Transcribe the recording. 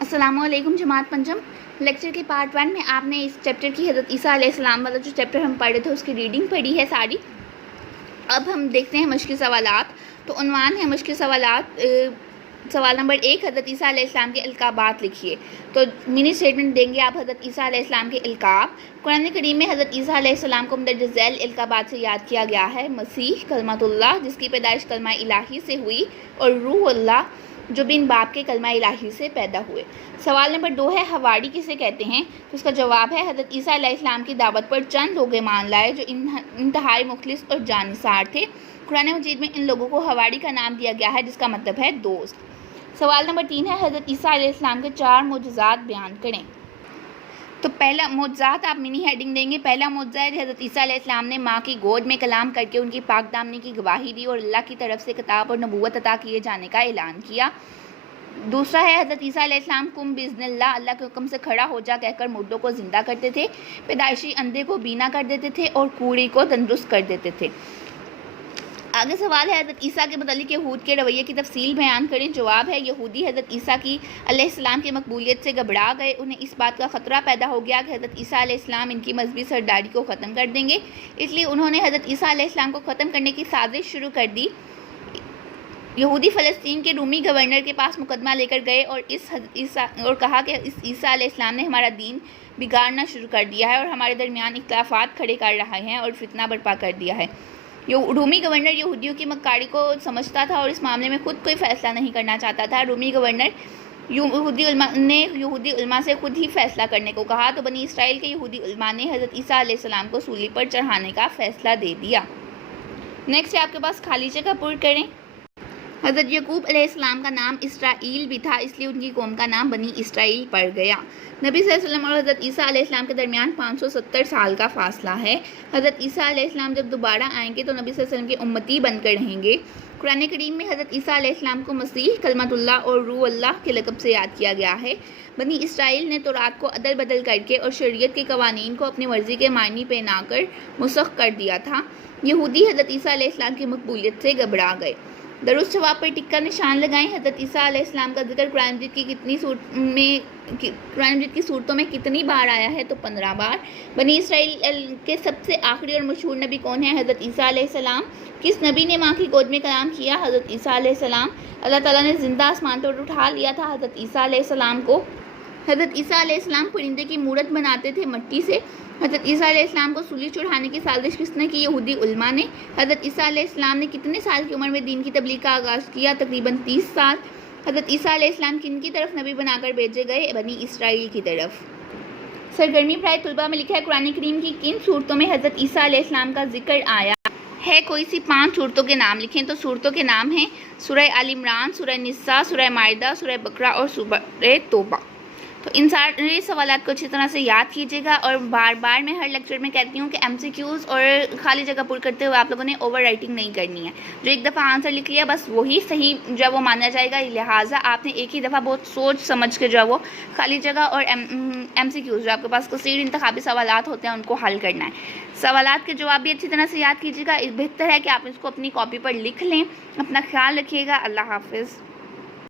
अस्सलाम वालेकुम जमात पंचम। लेक्चर के पार्ट 1 में आपने इस चैप्टर की हज़रत ईसा अलैहिस्सलाम वाला जो चैप्टर हम पढ़े थे उसकी रीडिंग पढ़ी है सारी। अब हम देखते हैं मुश्किल सवालात। तो उन्वान है मुश्किल सवालात। सवाल नंबर 1, हज़रत ईसा अलैहिस्सलाम के अलकाबात लिखिए। तो मिनी स्टेटमेंट देंगे आप हज़रत ईसा अलैहिस्सलाम के अलकाब। कुरान करीम में हज़रत ईसा अलैहिस्सलाम को मदरज झैल अलकाबात से याद किया गया है। मसीह कलमतुल्लाह, जिसकी पैदाइश कलमा इलाही से हुई, और रूह अल्लाह, जो बिन बाप के कलमा इलाही से पैदा हुए। सवाल नंबर 2 है, हवारी किसे कहते हैं? तो उसका जवाब है, हज़रत ईसा अलैहिस्सलाम की दावत पर चंद लोग ईमान लाए जो इंतहाई मुखलिस और जानिसार थे। कुरान मजीद में इन लोगों को हवारी का नाम दिया गया है, जिसका मतलब है दोस्त। सवाल नंबर 3 है, हज़रत ईसा अलैहिस्सलाम के 4 मोजज़ात बयान करें। तो पहला मोजज़ात आप मिनी हेडिंग देंगे। पहला मोजज़ा है, हज़रत ईसा अलैहिस्सलाम ने माँ की गोद में कलाम करके उनकी पाक दामनी की गवाही दी और अल्लाह की तरफ से किताब और नबूवत अता किए जाने का ऐलान किया। दूसरा है, हज़रत ईसा अलैहिस्सलाम कुम बिज़्निल्लाह, अल्लाह के हुक्म से खड़ा हो जा कहकर मुर्दों को ज़िंदा करते थे, पैदाइशी अंधे को बीना कर देते थे और कूड़ी को तंदुरुस्त कर देते थे। आगे सवाल है, हज़रत ईसा के मुतालिक यहूद के रवैये की तफसील बयान करें। जवाब है, यहूदी हज़रत ईसा की अलैहिस्सलाम की मकबूलियत से घबरा गए। उन्हें इस बात का ख़तरा पैदा हो गया कि हज़रत ईसा अलैहिस्सलाम इनकी मजहबी सरदारी को ख़त्म कर देंगे, इसलिए उन्होंने हज़रत ईसा अलैहिस्सलाम को ख़त्म करने की साजिश शुरू कर दी। यहूदी फ़लस्तीन के रूमी गवर्नर के पास मुकदमा लेकर गए और कहा कि इस ईसा अलैहिस्सलाम ने हमारा दीन बिगाड़ना शुरू कर दिया है और हमारे दरमियान इख्तिलाफ़ात खड़े कर रहे हैं और फितना बर्पा कर दिया है। रूमी गवर्नर यहूदियों की मक्कारी को समझता था और इस मामले में खुद कोई फ़ैसला नहीं करना चाहता था। रूमी गवर्नर ने यहूदी उलमा से खुद ही फ़ैसला करने को कहा, तो बनी इसराइल के यहूदी उलमा ने हज़रत ईसा अलैहिस्सलाम को सूली पर चढ़ाने का फ़ैसला दे दिया। नेक्स्ट है आपके पास खाली जगह पुर करें। हज़रत यकूब अलैहिस्सलाम का नाम इसराइल भी था, इसलिए उनकी कौम का नाम बनी इसराइल पड़ गया। नबी सल्लल्लाहु अलैहि वसल्लम और हज़रत ईसा अलैहिस्सलाम के दरमियान 570 साल का फासला है। हज़रत ईसा अलैहिस्सलाम जब दोबारा आएंगे तो नबी सल्लल्लाहु अलैहि वसल्लम के उम्मती बनकर रहेंगे। कुरान करीम में हज़रत ईसा अलैहिस्सलाम को मसीह कलमतुल्लाह और रूह अल्लाह के लक़ब से याद किया गया है। बनी इसराइल ने तौरात को अदल बदल करके और शरीयत के कवानीन को अपनी मर्ज़ी के मायने पहनाकर मुसख कर दिया था। यहूदी हज़रत ईसा अलैहिस्सलाम की मकबूलियत से घबरा गए। दरुस्त जवाब पर टिक्का निशान लगाएं। हज़रत ईसा अलैहिस्सलाम का जिक्र कुरान मजीद की सूरतों में कितनी बार आया है? तो 15 बार। बनी इसराइल के सबसे आखिरी और मशहूर नबी कौन है? हज़रत ईसा अलैहिस्सलाम। किस नबी ने माँ की गोद में कलाम किया? हज़रत ईसा अलैहिस्सलाम। अल्लाह ताला ने ज़िंदा आसमान पर उठा लिया था हज़रत ईसा अलैहिस्सलाम को। हज़रत ईसा अलैहिस्सलाम परिंदे की मूरत बनाते थे मट्टी से। हज़रत ईसा अलैहिस्सलाम को सूली चढ़ाने की साजिश किसने की? यहूदी उलमा ने। हज़रत ईसा अलैहिस्सलाम ने कितने साल की उम्र में दीन की तबलीग का आगाज़ किया? तकरीबन 30 साल। हज़रत ईसा अलैहिस्सलाम किन की तरफ नबी बनाकर भेजे गए? बनी इसराइल की तरफ। सरगर्मी प्राय तुलबा में लिखा है, कुरान करीम की किन सूरतों में हज़रत ईसा अलैहिस्सलाम का जिक्र आया है? कोई सी 5 सूरतों के नाम लिखें। तो सूरतों के नाम हैं सूरह आल इमरान, सूरह निसा, सूरह माइदा, सूरह बकरा और सूरह तौबा। तो इन सारे सवालात को अच्छी तरह से याद कीजिएगा। और बार बार मैं हर लेक्चर में कहती हूँ कि MCQs और खाली जगह पुर करते हुए आप लोगों ने ओवर राइटिंग नहीं करनी है। जो एक दफ़ा आंसर लिख लिया बस वही सही जो है वो माना जाएगा, लिहाजा आपने एक ही दफ़ा बहुत सोच समझ के जो है वो खाली जगह और MCQs जो आपके पास कसीर इंतखाबी सवालात होते हैं उनको हल करना है। सवालात के जवाब भी अच्छी तरह से याद कीजिएगा। बेहतर है कि आप इसको अपनी कॉपी पर लिख लें। अपना ख्याल रखिएगा। अल्लाह हाफिज़।